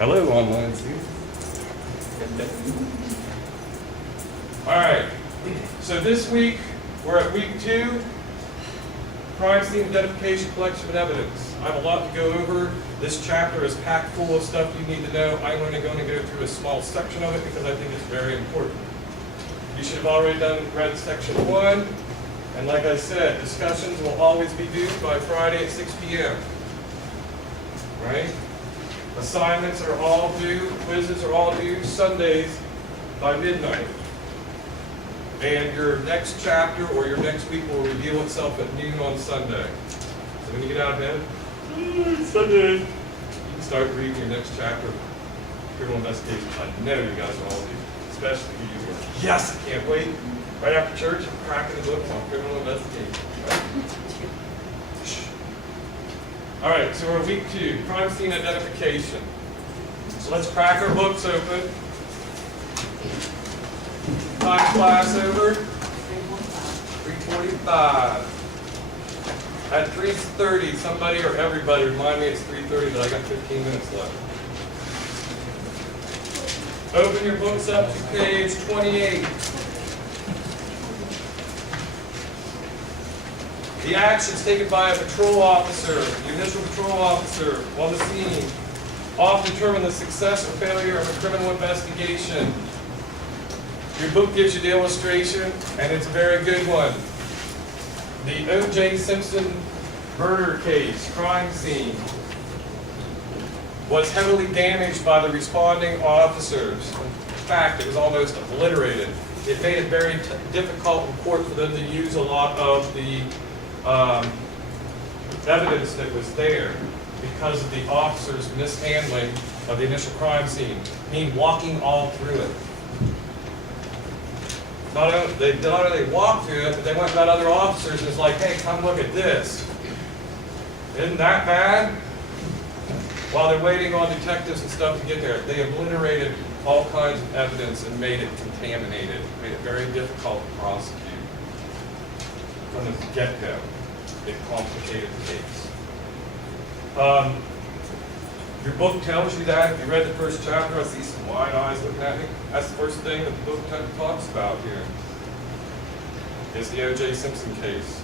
Hello, online students. All right, so this week, we're at week 2, crime scene identification, collection of evidence. I have a lot to go over. This chapter is packed full of stuff you need to know. I'm only going to go through a small section of it because I think it's very important. You should have already read section 1. And like I said, discussions will always be due by Friday at 6 p.m. Right? Assignments are all due, quizzes are all due Sundays by midnight. And your next chapter or your next week will reveal itself at noon on Sunday. So when you get out of bed, Sunday, you can start reading your next chapter of criminal investigation. I know you guys are all due, especially you. Yes, I can't wait. Right after church, I'm cracking the books on criminal investigation. Right? All right, so we're week 2, crime scene identification. So let's crack our books open. Time class over. 3:45. At 3:30, somebody or everybody remind me it's 3:30, but I got 15 minutes left. Open your books up to page 28. The actions taken by a patrol officer, the initial patrol officer on the scene, often determine the success or failure of a criminal investigation. Your book gives you the illustration, and it's a very good one. The O.J. Simpson murder case, crime scene, was heavily damaged by the responding officers. In fact, it was almost obliterated. It made it very difficult in court for them to use a lot of the evidence that was there because of the officers' mishandling of the initial crime scene. I mean, walking all through it. They not only walked through it, but they went and got other officers and was like, hey, come look at this. Isn't that bad? While they're waiting on detectives and stuff to get there, they obliterated all kinds of evidence and made it contaminated, made it very difficult to prosecute. From the get-go, it complicated the case. Your book tells you that. If you read the first chapter, I see some wide eyes looking at me. That's the first thing that the book talks about here, is the O.J. Simpson case.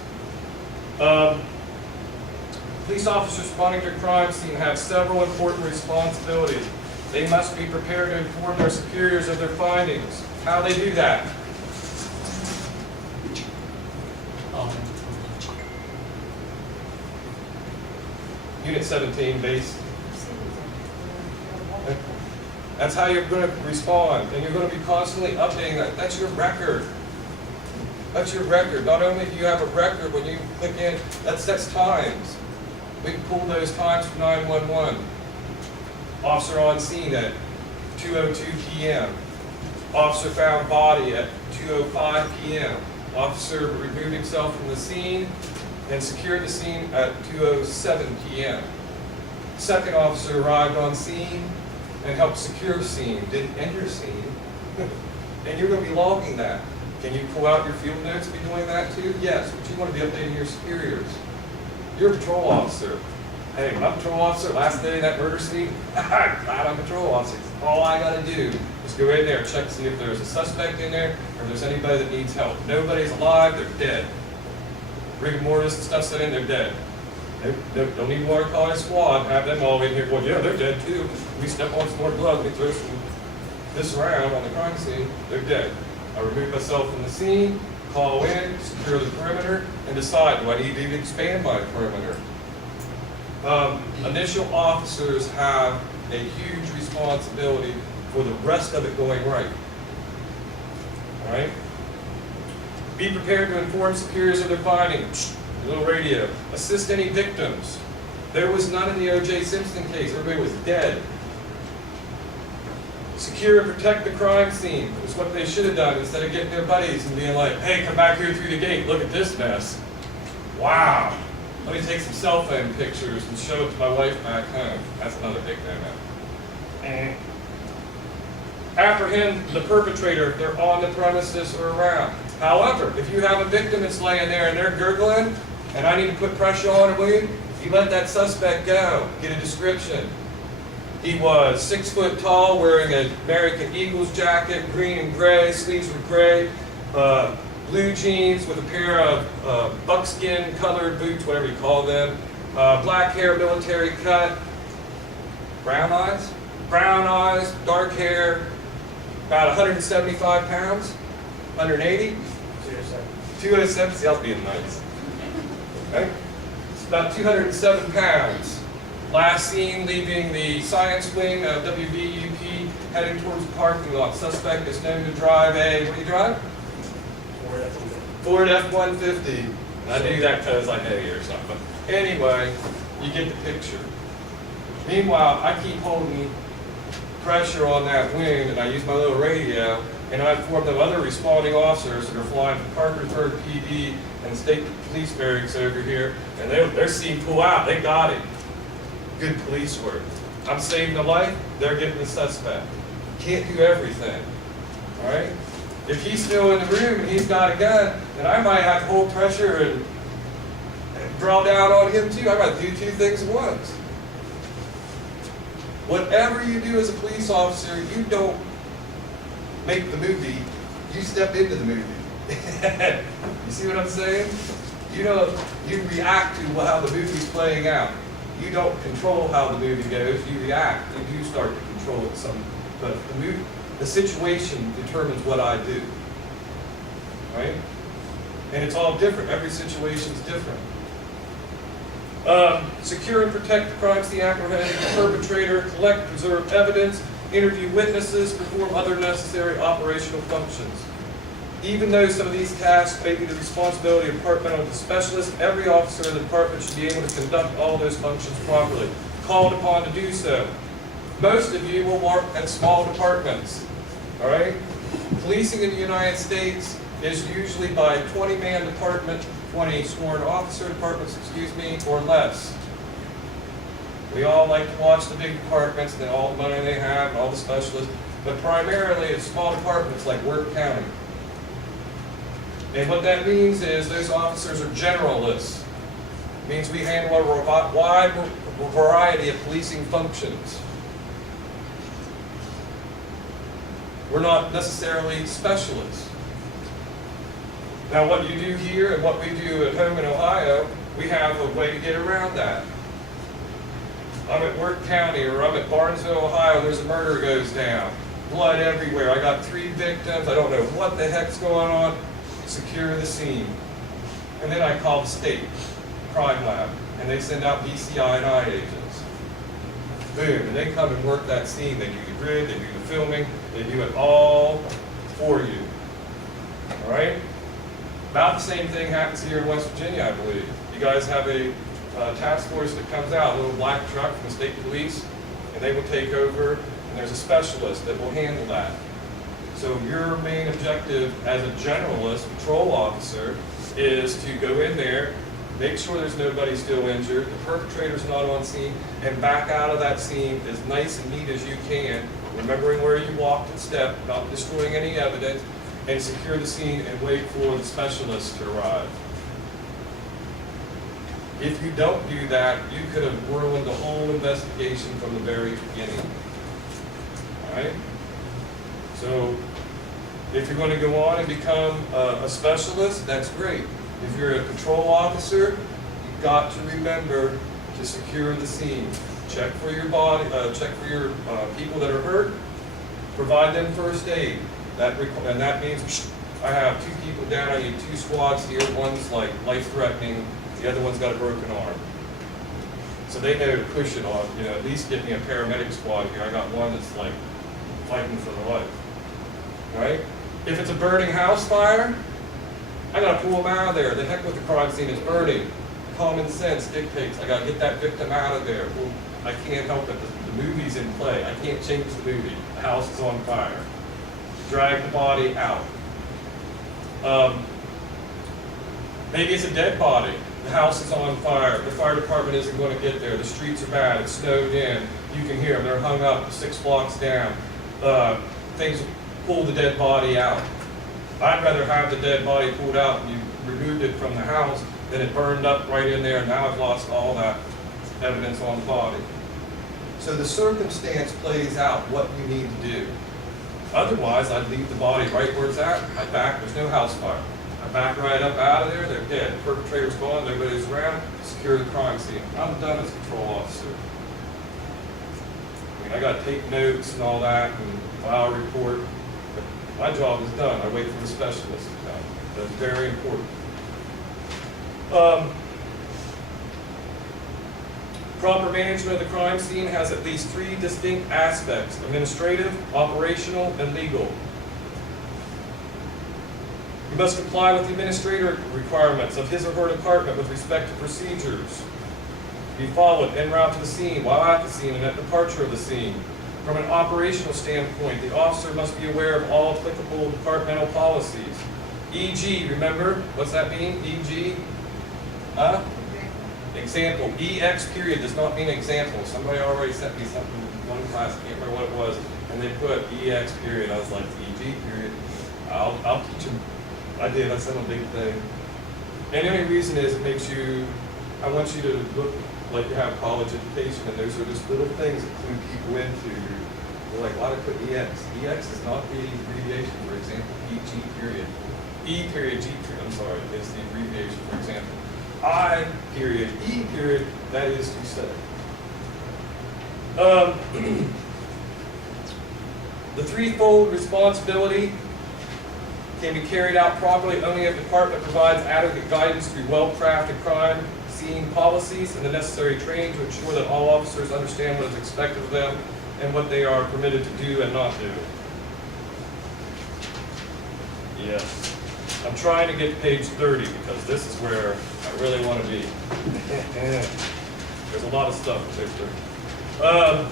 Police officers responding to a crime scene have several important responsibilities. They must be prepared to inform their superiors of their findings. How do they do that? Unit 17 base. That's how you're going to respond, and you're going to be constantly updating that. That's your record. That's your record. Not only do you have a record when you click in, that sets times. We can pull those times from 911. Officer on scene at 2:02 p.m. Officer found body at 2:05 p.m. Officer removed himself from the scene and secured the scene at 2:07 p.m. Second officer arrived on scene and helped secure scene, didn't enter scene, and you're going to be logging that. Can you pull out your field notes and be doing that too? Yes, but you want to be updating your superiors. You're a patrol officer. Hey, I'm a patrol officer, last day of that murder scene, glad I'm a patrol officer. All I got to do is go in there and check to see if there's a suspect in there or if there's anybody that needs help. Nobody's alive, they're dead. Rigor mortis and stuff set in, they're dead. Don't need water call a squad, have them all in here. Well, yeah, they're dead too. We step on some more blood, we throw some this around on the crime scene, they're dead. I remove myself from the scene, call in, secure the perimeter, and decide, do I need to expand my perimeter? Initial officers have a huge responsibility for the rest of it going right. All right? Be prepared to inform superiors of their findings. Little radio. Assist any victims. There was none in the O.J. Simpson case. Everybody was dead. Secure and protect the crime scene is what they should have done instead of getting their buddies and being like, hey, come back here through the gate. Look at this mess. Wow. Let me take some cell phone pictures and show it to my wife back home. That's another big no-no. Apprehend the perpetrator if they're on the premises or around. However, if you have a victim that's laying there and they're gurgling, and I need to put pressure on a wound, you let that suspect go, get a description. He was 6 foot tall, wearing an American Eagles jacket, green and gray, sleeves were gray, blue jeans with a pair of buckskin colored boots, whatever you call them, black hair, military cut, brown eyes, dark hair, about 175 pounds, 180, 207, see, I was being nice. Okay? It's about 207 pounds. Last seen leaving the science wing of WVUP, heading towards the parking lot. Suspect is known to drive a, what do you drive? Ford F-150. I knew that because I know you or something. But anyway, you get the picture. Meanwhile, I keep holding pressure on that wing, and I use my little radio, and I inform the other responding officers that are flying from Parkersburg PD and the state police barracks over here, and they're seeing pull out. They got him. Good police work. I'm saving a life, they're getting the suspect. Can't do everything, all right? If he's still in the room and he's got a gun, then I might have to hold pressure and draw down on him too. I might do two things at once. Whatever you do as a police officer, you don't make the movie, you step into the movie. You see what I'm saying? You react to how the movie's playing out. You don't control how the movie goes, you react, and you start to control it some, but the situation determines what I do, right? And it's all different, every situation's different. Secure and protect the crime scene, apprehend the perpetrator, collect, preserve evidence, interview witnesses, perform other necessary operational functions. Even though some of these tasks may be the responsibility of departmental specialists, every officer in the department should be able to conduct all those functions properly, called upon to do so. Most of you will work at small departments, all right? Policing in the United States is usually by 20-man department, 20 sworn officer departments, or less. We all like to watch the big departments and all the money they have and all the specialists, but primarily it's small departments like Wirt County. And what that means is those officers are generalists. It means we handle a wide variety of policing functions. We're not necessarily specialists. Now what you do here and what we do at home in Ohio, we have a way to get around that. I'm at Wirt County or I'm at Barnesville, Ohio, there's a murder goes down. Blood everywhere. I got 3 victims. I don't know what the heck's going on. Secure the scene. And then I call the state crime lab and they send out BCI and I agents. Boom, and they come and work that scene. They do the grid, they do the filming, they do it all for you. All right? About the same thing happens here in West Virginia, I believe. You guys have a task force that comes out, a little black truck from the state police, and they will take over, and there's a specialist that will handle that. So your main objective as a generalist patrol officer is to go in there, make sure there's nobody still injured, the perpetrator's not on scene, and back out of that scene as nice and neat as you can, remembering where you walked and stepped, not destroying any evidence, and secure the scene and wait for the specialist to arrive. If you don't do that, you could have ruined the whole investigation from the very beginning. All right? So, if you're going to go on and become a specialist, that's great. If you're a patrol officer, you've got to remember to secure the scene. Check for your body, check for your people that are hurt, provide them first aid. And that means I have 2 people down, I need 2 squads here. One's like life-threatening, the other one's got a broken arm. So they know to push it on, at least get me a paramedic squad here. I got one that's like fighting for their life, right? If it's a burning house fire, I gotta pull them out of there. The heck with the crime scene, it's burning. Common sense dictates I gotta get that victim out of there. Well, I can't help it, the movie's in play. I can't change the movie. The house is on fire. Drag the body out. Maybe it's a dead body. The house is on fire. The fire department isn't going to get there. The streets are bad. It's snowed in. You can hear them. They're hung up 6 blocks down. Things pull the dead body out. I'd rather have the dead body pulled out and you removed it from the house than it burned up right in there and now I've lost all that evidence on the body. So the circumstance plays out what you need to do. Otherwise, I'd leave the body right where it's at. I back, there's no house fire. I back right up out of there, they're dead. The perpetrator's gone, nobody's around, secure the crime scene. I'm done as control officer. I mean, I gotta take notes and all that and file a report. But my job is done. I wait for the specialist to come. That's very important. Proper management of the crime scene has at least 3 distinct aspects: administrative, operational, and legal. You must comply with the administrative requirements of his or her department with respect to procedures. Be followed en route to the scene, while at the scene, and at departure of the scene. From an operational standpoint, the officer must be aware of all applicable departmental policies. E.g., remember, what's that mean? E.g.? Example. EX period does not mean example. Somebody already sent me something in one class, I can't remember what it was, and they put EX period. I was like, EG period. I'll teach them. I did, that's not a big thing. And the only reason is it makes you, I want you to look like you have college education, and those are just little things that clue people into. They're like, why did I put EX? EX is not the abbreviation, for example, EG period. E period, G period, I'm sorry, is the abbreviation, for example. I period, E period, that is to say. The threefold responsibility can be carried out properly only if the department provides adequate guidance through well-crafted crime scene policies and the necessary training to ensure that all officers understand what is expected of them and what they are permitted to do and not do. Yes. I'm trying to get to page 30 because this is where I really want to be. There's a lot of stuff on page 30.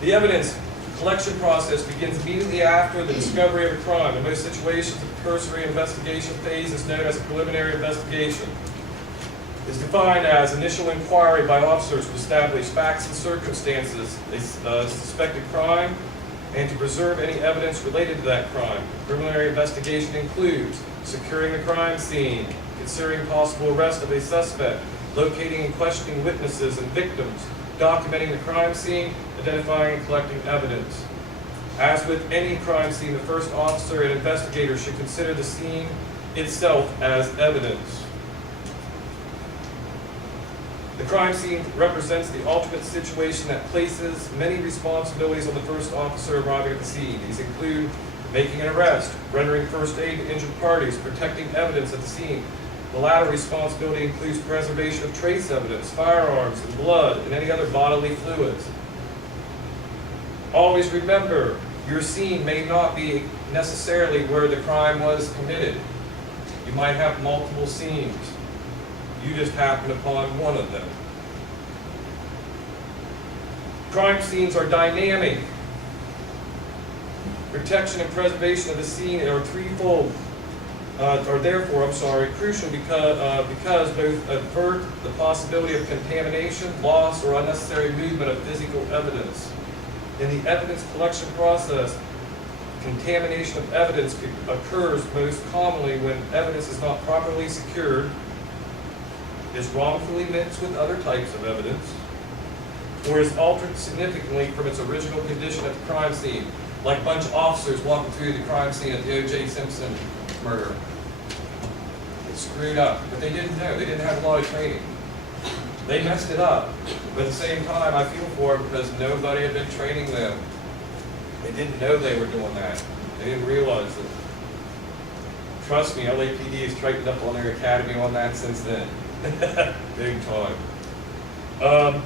The evidence collection process begins immediately after the discovery of a crime. In most situations, the cursory investigation phase is known as a preliminary investigation. It is defined as initial inquiry by officers to establish facts and circumstances of a suspected crime and to preserve any evidence related to that crime. Preliminary investigation includes securing the crime scene, considering possible arrest of a suspect, locating and questioning witnesses and victims, documenting the crime scene, identifying and collecting evidence. As with any crime scene, the first officer and investigator should consider the scene itself as evidence. The crime scene represents the ultimate situation that places many responsibilities on the first officer arriving at the scene. These include making an arrest, rendering first aid to injured parties, protecting evidence at the scene. The latter responsibility includes preservation of trace evidence, firearms, and blood, and any other bodily fluids. Always remember, your scene may not be necessarily where the crime was committed. You might have multiple scenes. You just happened upon one of them. Crime scenes are dynamic. Protection and preservation of the scene are threefold. Crucial because both avert the possibility of contamination, loss, or unnecessary movement of physical evidence. In the evidence collection process, contamination of evidence occurs most commonly when evidence is not properly secured, is wrongfully mixed with other types of evidence, or is altered significantly from its original condition at the crime scene, like a bunch of officers walking through the crime scene at the O.J. Simpson murder. It screwed up, but they didn't know. They didn't have a lot of training. They messed it up, but at the same time, I feel for them because nobody had been training them. They didn't know they were doing that. They didn't realize it. Trust me, LAPD has tightened up on their academy on that since then. Big time.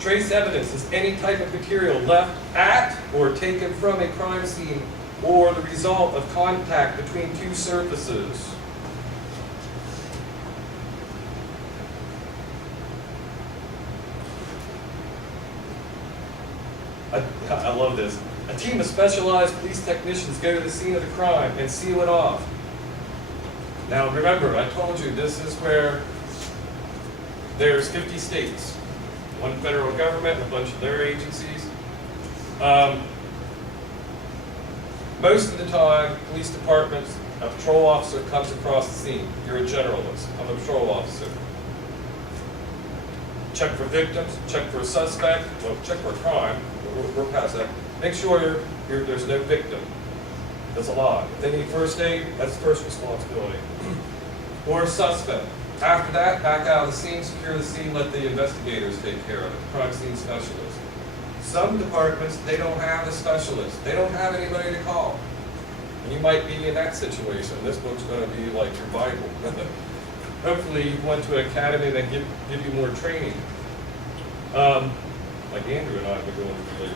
Trace evidence is any type of material left at or taken from a crime scene or the result of contact between two surfaces. I love this. A team of specialized police technicians go to the scene of the crime and seal it off. Now remember, I told you this is where there's 50 states, one federal government, and a bunch of their agencies. Most of the time, police departments, a patrol officer comes across the scene. You're a generalist. I'm a patrol officer. check for victims, check for a suspect, well, check for a crime, we're past that. Make sure there's no victim that's alive. If they need first aid, that's first responsibility. Or a suspect. After that, back out of the scene, secure the scene, let the investigators take care of it, crime scene specialists. Some departments, they don't have a specialist. They don't have anybody to call. And you might be in that situation. This book's going to be like your Bible. Hopefully you went to an academy that give you more training. Like Andrew and I have been going through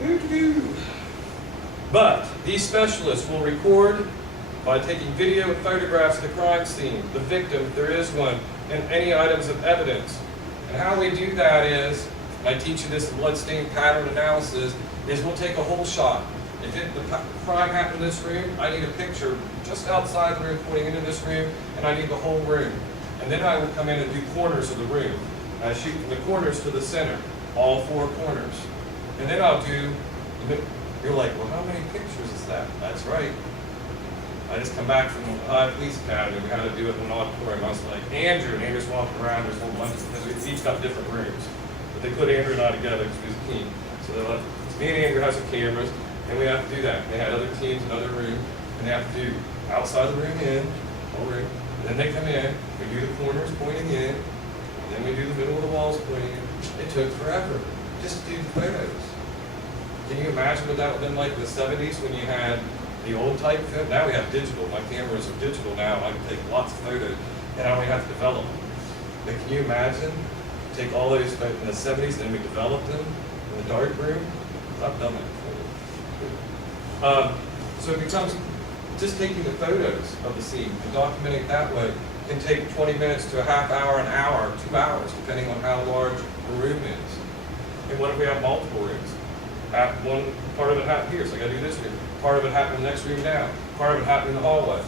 lately. But these specialists will record by taking video and photographs of the crime scene, the victim, if there is one, and any items of evidence. And how we do that is, I teach you this in bloodstain pattern analysis, is we'll take a whole shot. If the crime happened in this room, I need a picture just outside the room pointing into this room, and I need the whole room. And then I will come in and do corners of the room. I shoot from the corners to the center, all 4 corners. And then I'll do, you're like, well, how many pictures is that? That's right. I just come back from the Ohio Police Academy. We had to do it in an auditorium. I was like, Andrew's walking around. There's a whole bunch of, because we each got different rooms. But they put Andrew and I together because we was a team. So they let me and Andrew have some cameras, and we have to do that. They had other teams in other rooms, and they have to do outside the room in, whole room. And then they come in, we do the corners pointing in, and then we do the middle of the walls pointing in. It took forever just to do the photos. Can you imagine what that would have been like in the 70s when you had the old type film? Now we have digital. My cameras are digital now. I can take lots of photos, and I only have to develop them. But can you imagine? Take all those photos in the 70s, and we developed them in the dark room. I've done that before. So it becomes just taking the photos of the scene and documenting it that way can take 20 minutes to a half hour, an hour, 2 hours, depending on how large the room is. And what if we have multiple rooms? One part of it happened here, so I got to do this room. Part of it happened in the next room down. Part of it happened in the hallway.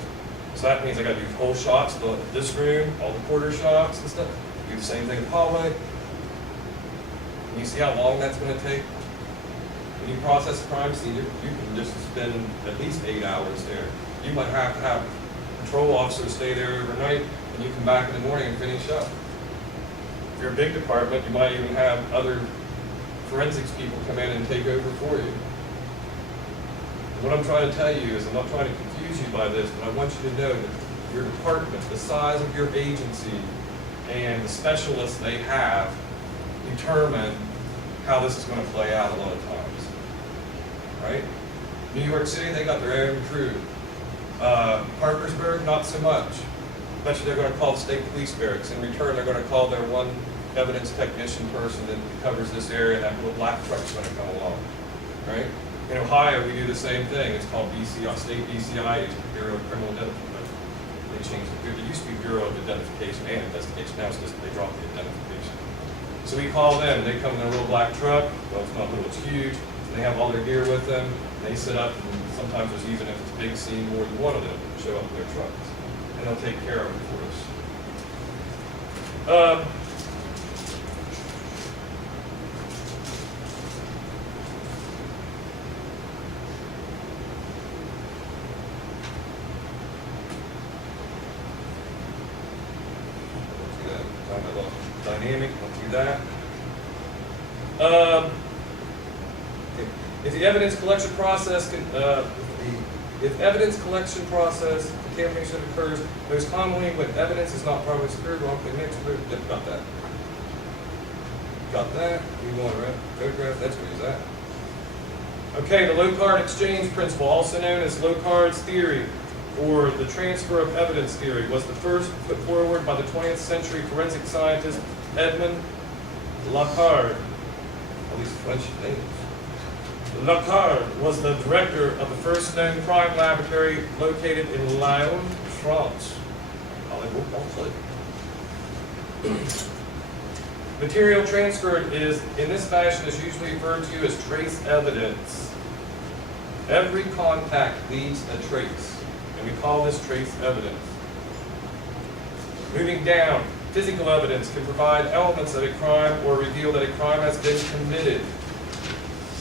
So that means I got to do whole shots, this room, all the quarter shots and stuff. Do the same thing in the hallway. And you see how long that's going to take? When you process a crime scene, you can just spend at least 8 hours there. You might have to have patrol officers stay there overnight, and you come back in the morning and finish up. If you're a big department, you might even have other forensics people come in and take over for you. What I'm trying to tell you is, I'm not trying to confuse you by this, but I want you to know that your department, the size of your agency, and the specialists they have determine how this is going to play out a lot of times. Right? New York City, they got their own crew. Parkersburg, not so much. Bet you they're going to call the state police barracks. In return, they're going to call their one evidence technician person that covers this area, and that little black truck's going to come along. Right? In Ohio, we do the same thing. It's called BCI, State BCI, Bureau of Criminal Identification. They changed it. There used to be Bureau of Identification and Investigation. Now it's just they dropped the identification. So we call them. They come in a little black truck. Well, it's not little, it's huge. They have all their gear with them. They sit up, and sometimes there's even, if it's a big scene, more than one of them show up in their trucks. And they'll take care of it for us. Dynamic, don't do that. If the evidence collection process contamination occurs, most commonly when evidence is not properly secured, wrongfully mixed, got that. Got that? We want to photograph, that's what is that. Okay, the low-card exchange principle, also known as low-cards theory, or the transfer of evidence theory, was the first put forward by the 20th century forensic scientist Edmond Locard, all these French names. Locard was the director of the first known crime laboratory located in Lyon, France. Material transferred is, in this fashion, is usually referred to as trace evidence. Every contact leaves a trace, and we call this trace evidence. Moving down, physical evidence can provide elements of a crime or reveal that a crime has been committed.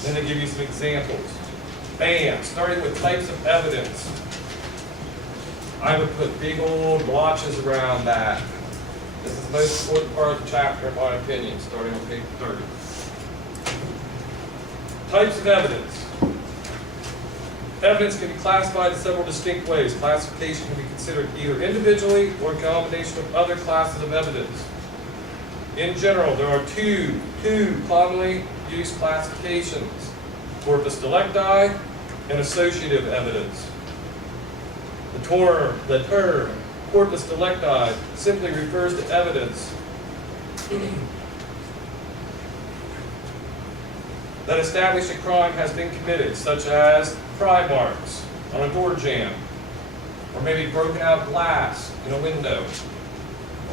Then they give you some examples. Bam, starting with types of evidence. I would put big old blotches around that. This is most important part of the chapter, in my opinion, starting on page 30. Types of evidence. Evidence can be classified in several distinct ways. Classification can be considered either individually or in combination with other classes of evidence. In general, there are two commonly used classifications: corpus delicti and associative evidence. The term corpus delicti simply refers to evidence that establish a crime has been committed, such as pry marks on a door jamb, or maybe broken out glass in a window.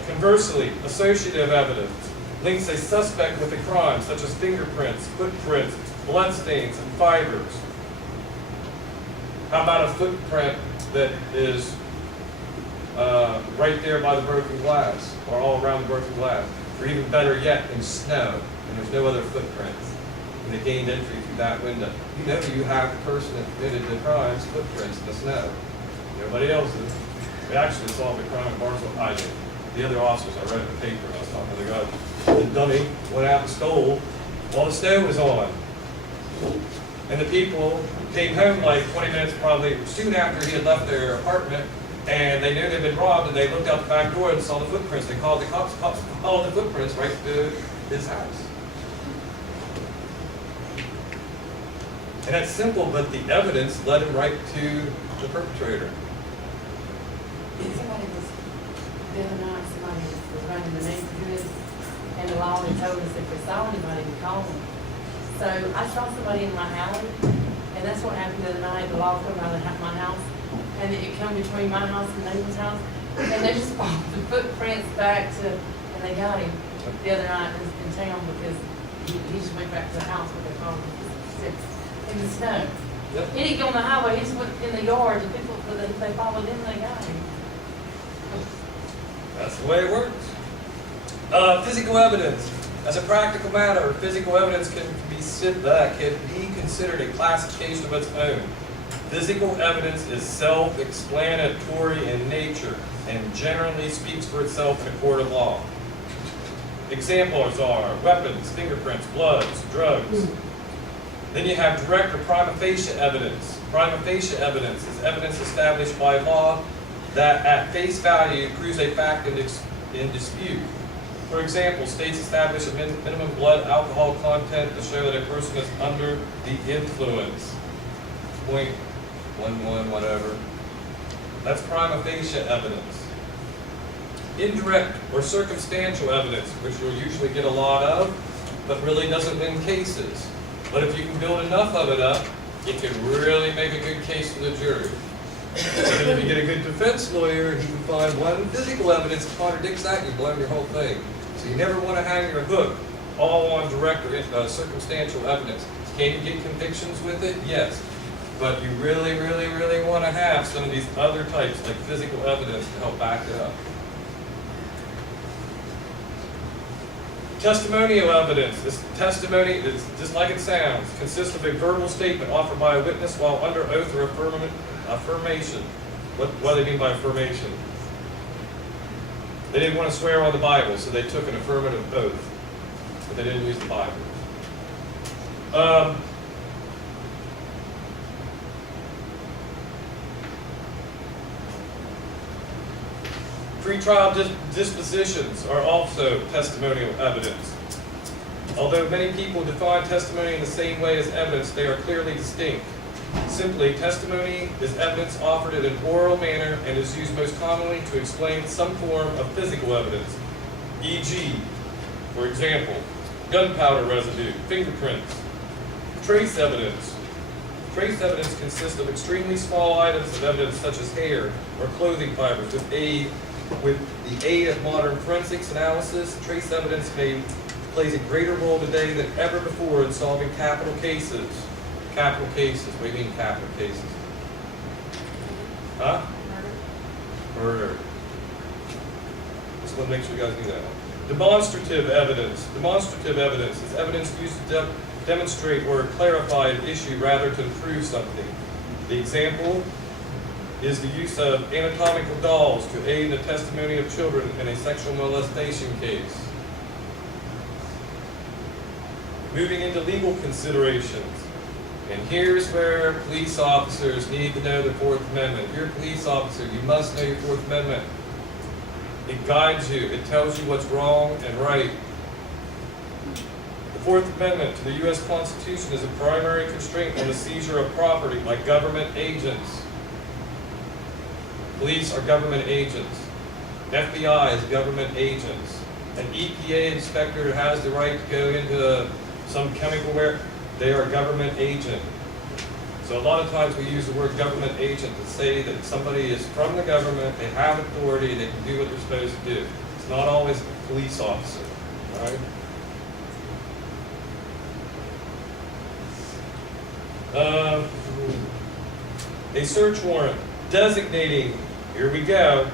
Conversely, associative evidence links a suspect with a crime, such as fingerprints, footprints, bloodstains, and fibers. How about a footprint that is right there by the broken glass, or all around the broken glass, or even better yet, in snow, and there's no other footprints, and they gained entry through that window? You know you have the person that committed the crime's footprints in the snow. Nobody else's. We actually solved the crime in Barnesville. I did. The other officers, I read in the paper, I was talking to the guy, the dummy went out and stole while the snow was on. And the people came home like 20 minutes probably soon after he had left their apartment, and they knew they'd been robbed, and they looked out the back door and saw the footprints. They called the cops followed the footprints right to his house. And that's simple, but the evidence led him right to the perpetrator. Somebody was, the other night, somebody was running the neighborhood, and the law had told us if we saw anybody, to call them. So I saw somebody in my alley, and that's what happened the other night. The law come out of my house, and it come between my house and the neighbor's house, and they just followed the footprints back to, and they got him the other night in town because he just went back to the house where they found him in the snow. Yep. He didn't go on the highway, he just went in the yard, and people, they followed him, and they got him. That's the way it works. Physical evidence. As a practical matter, physical evidence can be considered a classification of its own. Physical evidence is self-explanatory in nature and generally speaks for itself in a court of law. Examples are weapons, fingerprints, bloods, drugs. Then you have direct or prima facie evidence. Prima facie evidence is evidence established by law that at face value proves a fact in dispute. For example, states establish a minimum blood alcohol content to show that a person is under the influence. 0.11, whatever. That's prima facie evidence. Indirect or circumstantial evidence, which you'll usually get a lot of, but really doesn't win cases. But if you can build enough of it up, it can really make a good case to the jury. And if you get a good defense lawyer, he can find one physical evidence that contradicts that, and you blame your whole thing. So you never want to hang your hook all on direct or circumstantial evidence. Can you get convictions with it? Yes. But you really, really, really want to have some of these other types, like physical evidence, to help back it up. Testimonial evidence. This testimony is, just like it sounds, consists of a verbal statement offered by a witness while under oath or affirmation. What do they mean by affirmation? They didn't want to swear on the Bible, so they took an affirmative oath, but they didn't use the Bible. Pretrial dispositions are also testimonial evidence. Although many people define testimony in the same way as evidence, they are clearly distinct. Simply, testimony is evidence offered in an oral manner and is used most commonly to explain some form of physical evidence, e.g., for example, gunpowder residue, fingerprints. Trace evidence. Trace evidence consists of extremely small items of evidence such as hair or clothing fibers. With the aid of modern forensics analysis, trace evidence plays a greater role today than ever before in solving capital cases. Capital cases. What do you mean capital cases? Huh? Murder. Just want to make sure you guys knew that. Demonstrative evidence. Demonstrative evidence is evidence used to demonstrate or clarify an issue rather than prove something. The example, is the use of anatomical dolls to aid in the testimony of children in a sexual molestation case. Moving into legal considerations. And here's where police officers need to know the Fourth Amendment. If you're a police officer, you must know your Fourth Amendment. It guides you. It tells you what's wrong and right. The Fourth Amendment to the U.S. Constitution is a primary constraint on the seizure of property by government agents. Police are government agents. FBI is government agents. An EPA inspector has the right to go into some chemical where they are a government agent. So a lot of times we use the word government agent to say that somebody is from the government, they have authority, they can do what they're supposed to do. It's not always a police officer, all right? A search warrant designating, here we go,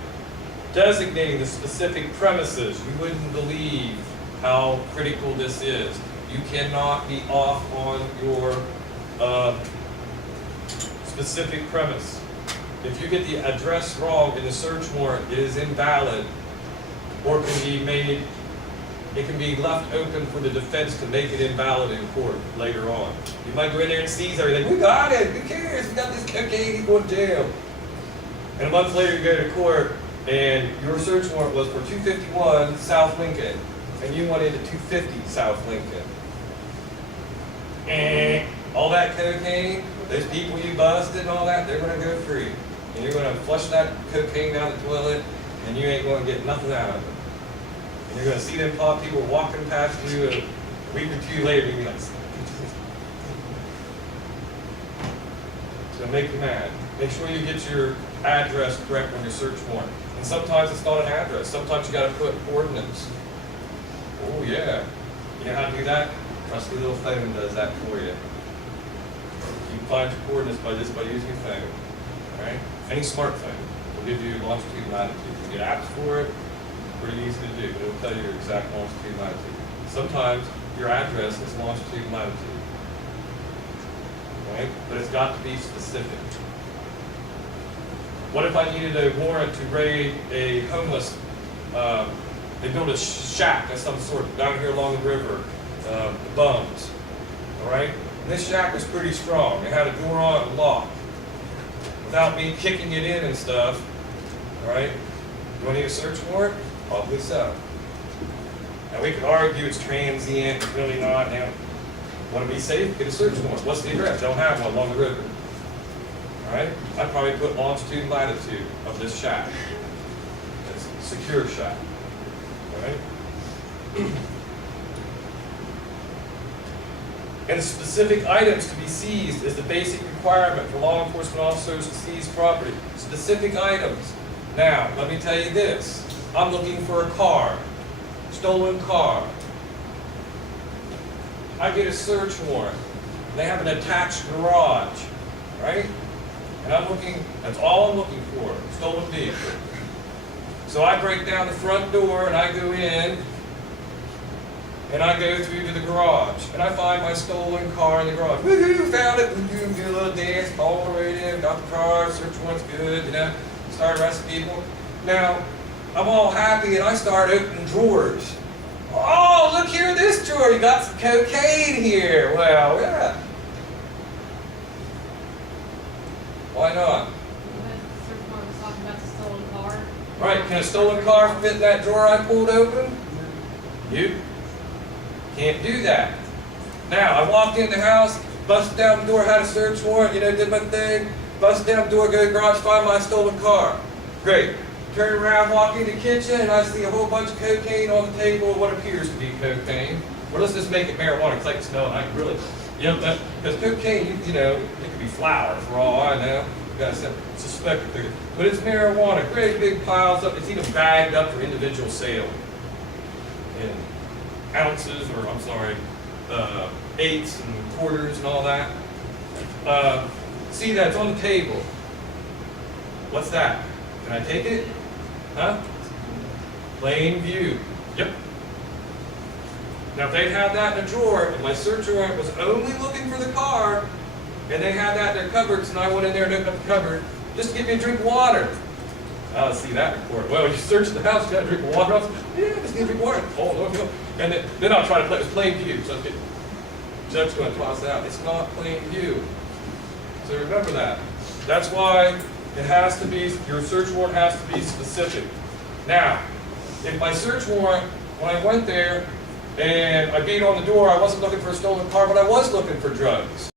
designating the specific premises. You wouldn't believe how critical this is. You cannot be off on your specific premise. If you get the address wrong in the search warrant, it is invalid, or can be made, it can be left open for the defense to make it invalid in court later on. You might go in there and seize everything. We got it. Who cares? We got this cocaine. He's going to jail. And a month later, you go to court, and your search warrant was for 251 South Lincoln, and you went into 250 South Lincoln. And all that cocaine, those people you busted and all that, they're going to go free. And you're going to flush that cocaine down the toilet, and you ain't going to get nothing out of it. And you're going to see them people walking past you, and a week or two later, you're going to be like, it's going to make you mad. Make sure you get your address correct on your search warrant. And sometimes it's not an address. Sometimes you got to put coordinates. Oh yeah. You know how to do that? Trusty little phone does that for you. You can find your coordinates by using your phone. Alright? Any smartphone will give you longitude and latitude. You get apps for it, pretty easy to do. It'll tell you your exact longitude and latitude. Sometimes your address is longitude and latitude. Right? But it's got to be specific. What if I needed a warrant to raid a homeless, they built a shack of some sort down here along the river, the Bums, all right? And this shack was pretty strong. It had a door on it locked. Without me kicking it in and stuff, all right? Do I need a search warrant? Probably so. Now we could argue it's transient, it's really not. Now, want to be safe? Get a search warrant. What's the address? Don't have one along the river. All right? I'd probably put longitude and latitude of this shack. It's a secure shack. All right? And specific items to be seized is the basic requirement for law enforcement officers to seize property. Specific items. Now, let me tell you this. I'm looking for a car. Stolen car. I get a search warrant. They have an attached garage. Right? And I'm looking, that's all I'm looking for, stolen vehicle. So I break down the front door and I go in and I go through to the garage and I find my stolen car in the garage. Woohoo, found it, woohoo, do a little dance, all right in, got the car, search warrant's good, you know, start arresting people. Now, I'm all happy and I start opening drawers. Oh, look here in this drawer, you got some cocaine here. Well, yeah. Why not? Right, can a stolen car fit in that drawer I pulled open? You can't do that. Now, I walked in the house, busted down the door, had a search warrant, you know, did my thing, busted down the door, go to the garage, find my stolen car. Great. Turn around, walk in the kitchen, and I see a whole bunch of cocaine on the table, what appears to be cocaine. Or let's just make it marijuana, because I can smell it, I can really, you know, because cocaine, you know, it could be flour for all I know. You gotta suspect it. But it's marijuana, great big piles up, it's even bagged up for individual sale. In ounces, or I'm sorry, eighths and quarters and all that. See that, it's on the table. What's that? Can I take it? Huh? Plain view. Yep. Now if they had that in a drawer, and my search warrant was only looking for the car, and they had that in their cupboards, and I went in there and opened up the cupboard, just give me a drink of water. I see that report. Well, you searched the house, you got a drink of water. I was, yeah, just give me a drink of water. Oh, no. And then I'll try to play, it's plain view. So Judge's going to toss out. It's not plain view. So remember that. That's why it has to be, your search warrant has to be specific. Now, if my search warrant, when I went there and I beat on the door, I wasn't looking for a stolen car, but I was looking for drugs.